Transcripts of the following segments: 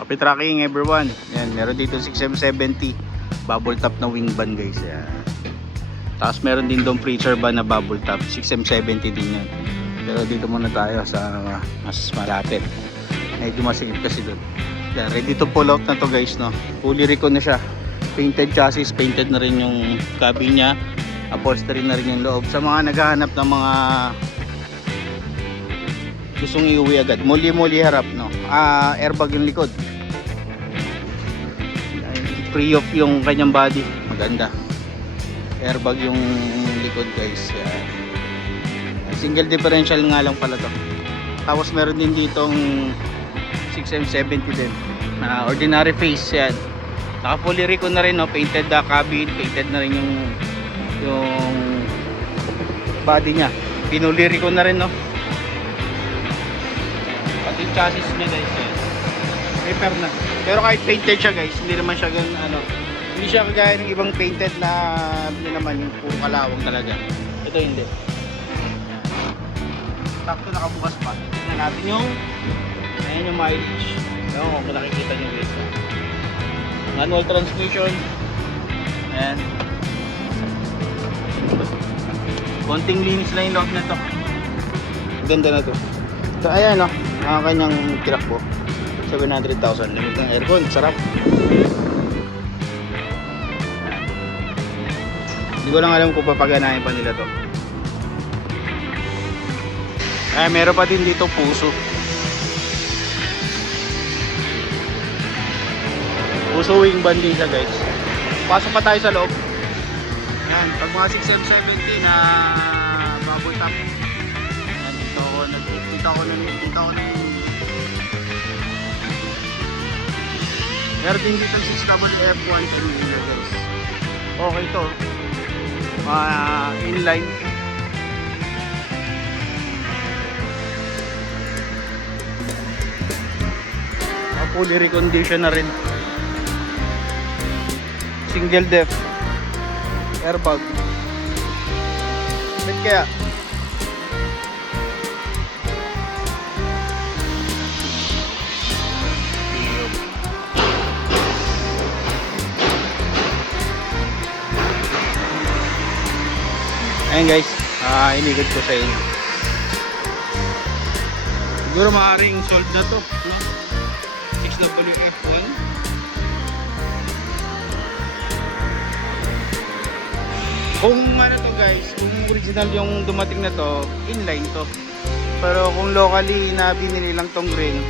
Happy tracking everyone. Yan, meron dito 6M70 bubble top na wing van guys. Yan. Tapos meron din doon preacher van na bubble top, 6M70 din yan. Pero dito muna tayo sa mas malapit. Medyo masikip kasi doon. Yan, ready to pull out na to guys, no. Fully recon na siya. Painted chassis, painted na rin yung cabin niya. Upholstery na rin yung loob. Sa mga naghahanap ng mga gustong iuwi agad, muli harap, no. Airbag yung likod. Free off yung kanyang body, maganda. Airbag yung likod guys. Yan. Single differential nga lang pala to. Tapos meron din ditong 6M70 din na ordinary face. Yan, naka fully recon na rin, no? Painted na cabin, painted na rin yung body nya, pinuli recon na rin, no? Pati yung chassis nya guys, yan, repair na. Pero kahit painted siya guys, hindi naman siya ganun, hindi siya kagaya ng ibang painted na hindi naman yung puro kalawang talaga. Ito hindi. Sakto nakabukas pa. Tingnan natin yung ayan yung mileage. Kung nakikita nyo guys. Manual transmission. Ayan. Konting linis na yung loob na to. Ganda na to. So ayan, no, ang kanyang tinakbo 700,000. Limit ng aircon, sarap. Hindi ko lang alam kung papaganahin pa nila to. Meron pa din dito puso. Puso wing van din siya guys. Pasok pa tayo sa loob. Yan, pag mga 6M70 na bubble top. Yan, dito ako na meron din dito 6WF1 terminal guys. Okay to. Inline. Fully recondition na rin. Single def. Airbag. Bet kaya? Ayan guys, inikot ko sa inyo. Siguro maaaring solve na to, no? 6WF1. Kung ano to guys, kung original yung dumating na to, inline to. Pero kung locally na binili lang tong green,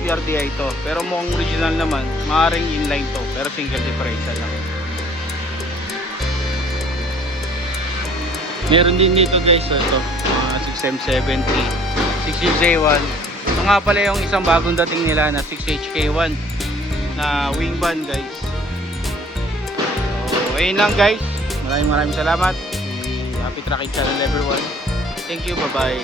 PRDI to. Pero mukhang original naman, maaaring inline to, pero single differential lang. Meron din dito guys, ito 6M70, 6UJ1. Ito nga pala yung isang bagong dating nila na 6HK1 na wing van guys. So ayun lang guys, maraming salamat. Happy tracking channel everyone. Thank you, bye bye.